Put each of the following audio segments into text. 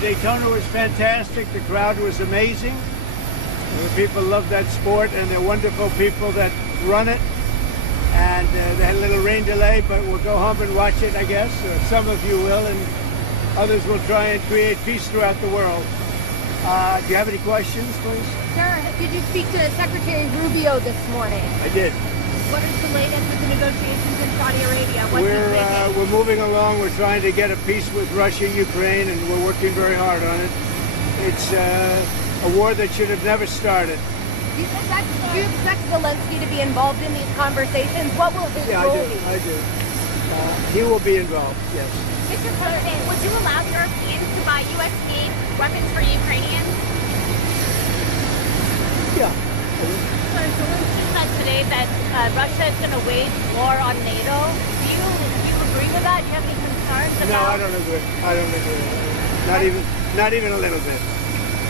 Daytona was fantastic. The crowd was amazing. The people love that sport, and they're wonderful people that run it. And they had a little rain delay, but we'll go home and watch it, I guess. Some of you will, and others will try and create peace throughout the world. Do you have any questions, please? Sure. Did you speak to Secretary Rubio this morning? I did. What is the latest with the negotiations in Saudi Arabia? What's he thinking? We're moving along. We're trying to get a peace with Russia, Ukraine, and we're working very hard on it. It's a war that should have never started. Do you expect Zelensky to be involved in these conversations? What will his role be? I do. He will be involved, yes. Mr. President, would you allow Europeans to buy U.S.-made weapons for Ukrainians? Yeah. Sir, Zelensky said today that Russia is going to wage war on NATO. Do you agree with that? Do you have any concerns about? No, I don't agree. I don't agree. Not even a little bit.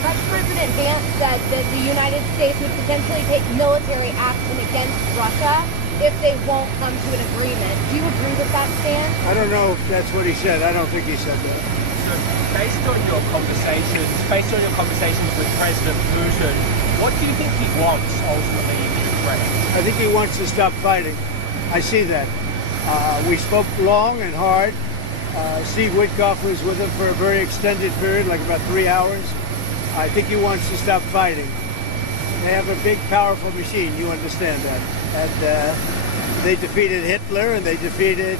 Vice President Vance said that the United States would potentially take military action against Russia if they won't come to an agreement. Do you agree with that stance? I don't know if that's what he said. I don't think he said that. So based on your conversations with President Putin, what do you think he wants ultimately in Ukraine? I think he wants to stop fighting. I see that. We spoke long and hard. Steve Witkoff was with him for a very extended period, like about 3 hours. I think he wants to stop fighting. They have a big, powerful machine. You understand that. And they defeated Hitler and they defeated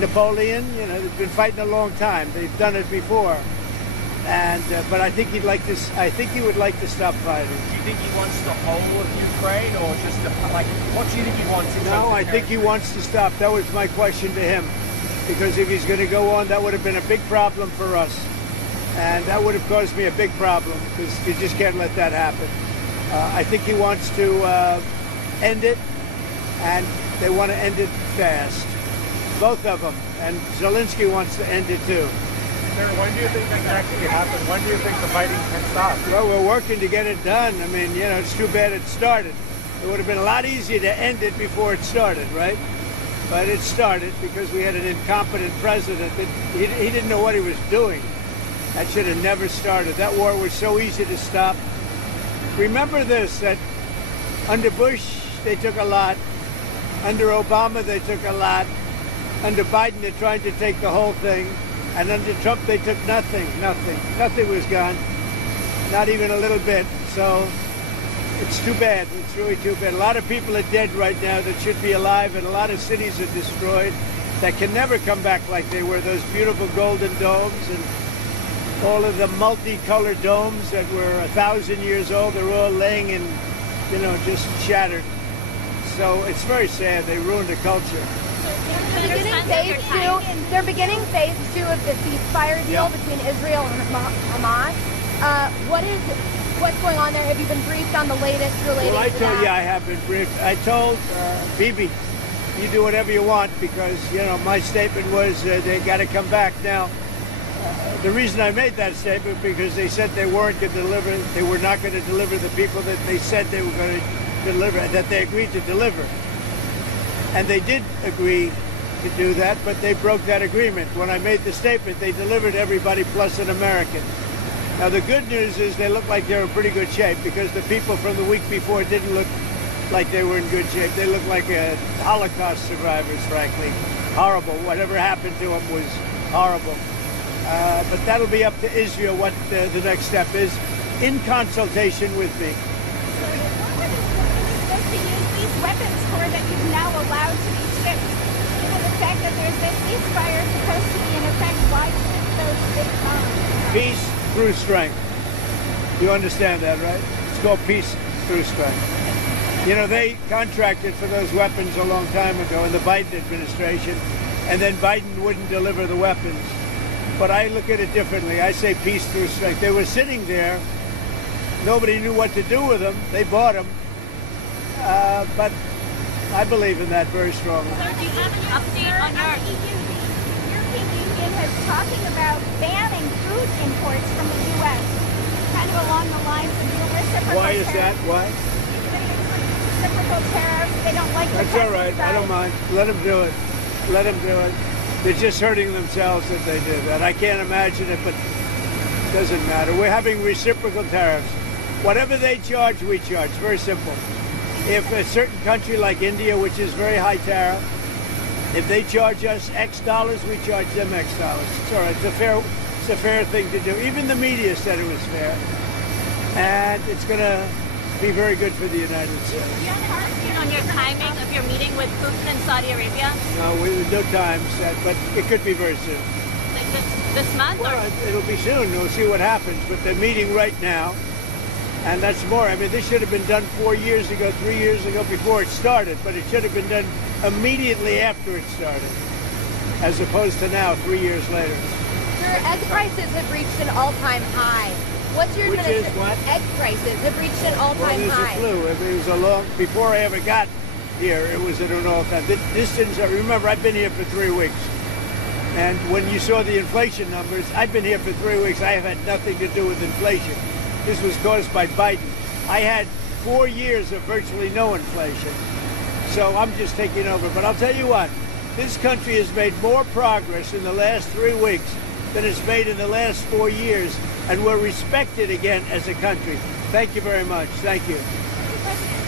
Napoleon. You know, they've been fighting a long time. They've done it before. And but I think he'd like to. I think he would like to stop fighting. Do you think he wants the whole of Ukraine, or just what do you think he wants? No, I think he wants to stop. That was my question to him, because if he's going to go on, that would have been a big problem for us, and that would have caused me a big problem because you just can't let that happen. I think he wants to end it, and they want to end it fast, both of them. And Zelensky wants to end it too. Sir, when do you think that can actually happen? When do you think the fighting can stop? Well, we're working to get it done. I mean, you know, it's too bad it started. It would have been a lot easier to end it before it started, right? But it started because we had an incompetent president that he didn't know what he was doing. That should have never started. That war was so easy to stop. Remember this, that under Bush, they took a lot. Under Obama, they took a lot. Under Biden, they're trying to take the whole thing. And under Trump, they took nothing. Nothing was gone. Not even a little bit. So it's too bad. It's really too bad. A lot of people are dead right now that should be alive, and a lot of cities are destroyed that can never come back like they were. Those beautiful golden domes and all of the multicolored domes that were 1,000 years old, they're all laying in, you know, just shattered. So it's very sad. They ruined the culture. They're beginning phase 2 of the ceasefire deal between Israel and Hamas. What's going on there? Have you been briefed on the latest related to that? Yeah, I have been briefed. I told Bibi, you do whatever you want, because, you know, my statement was they got to come back. Now, the reason I made that statement because they said they weren't going to deliver. They were not going to deliver the people that they said they were going to deliver, that they agreed to deliver. And they did agree to do that, but they broke that agreement. When I made the statement, they delivered everybody plus an American. Now, the good news is they look like they're in pretty good shape, because the people from the week before didn't look like they were in good shape. They looked like Holocaust survivors, frankly. Horrible. Whatever happened to them was horrible. But that'll be up to Israel what the next step is, in consultation with me. To use these weapons for that you've now allowed to be shipped. Given the fact that there's this ceasefire supposed to be in effect, why ship those big bombs? Peace through strength. You understand that, right? It's called peace through strength. You know, they contracted for those weapons a long time ago in the Biden administration, and then Biden wouldn't deliver the weapons. But I look at it differently. I say peace through strength. They were sitting there. Nobody knew what to do with them. They bought them. But I believe in that very strongly. So do you have an update on your European Union is talking about banning food imports from the U.S. kind of along the lines of your reciprocal Why is that? Why? Reciprocal tariffs. They don't like the That's all right. I don't mind. Let them do it. Let them do it. They're just hurting themselves if they do that. I can't imagine it, but Doesn't matter. We're having reciprocal tariffs. Whatever they charge, we charge. Very simple. If a certain country like India, which is very high tariff, if they charge us X dollars, we charge them X dollars. It's all right. It's a fair thing to do. Even the media said it was fair. And it's going to be very good for the United States. Do you have clarity on your timing of your meeting with Putin in Saudi Arabia? No, no time set, but it could be very soon. Like this month? Well, Or? it'll be soon. We'll see what happens. But they're meeting right now. And that's more. I mean, this should have been done 4 years ago, 3 years ago, before it started. But it should have been done immediately after it started, as opposed to now, 3 years later. Sir, egg prices have reached an all-time high. What's your Which is administration? what? Egg prices have reached an Well, all-time there's high. a flu. It was a long. Before I ever got here, it was at an all-time. This didn't. Remember, I've been here for 3 weeks, and when you saw the inflation numbers, I've been here for 3 weeks. I have had nothing to do with inflation. This was caused by Biden. I had 4 years of virtually no inflation, so I'm just taking over. But I'll tell you what, this country has made more progress in the last 3 weeks than it's made in the last 4 years, and we're respected again as a country. Thank you very much. Thank you. President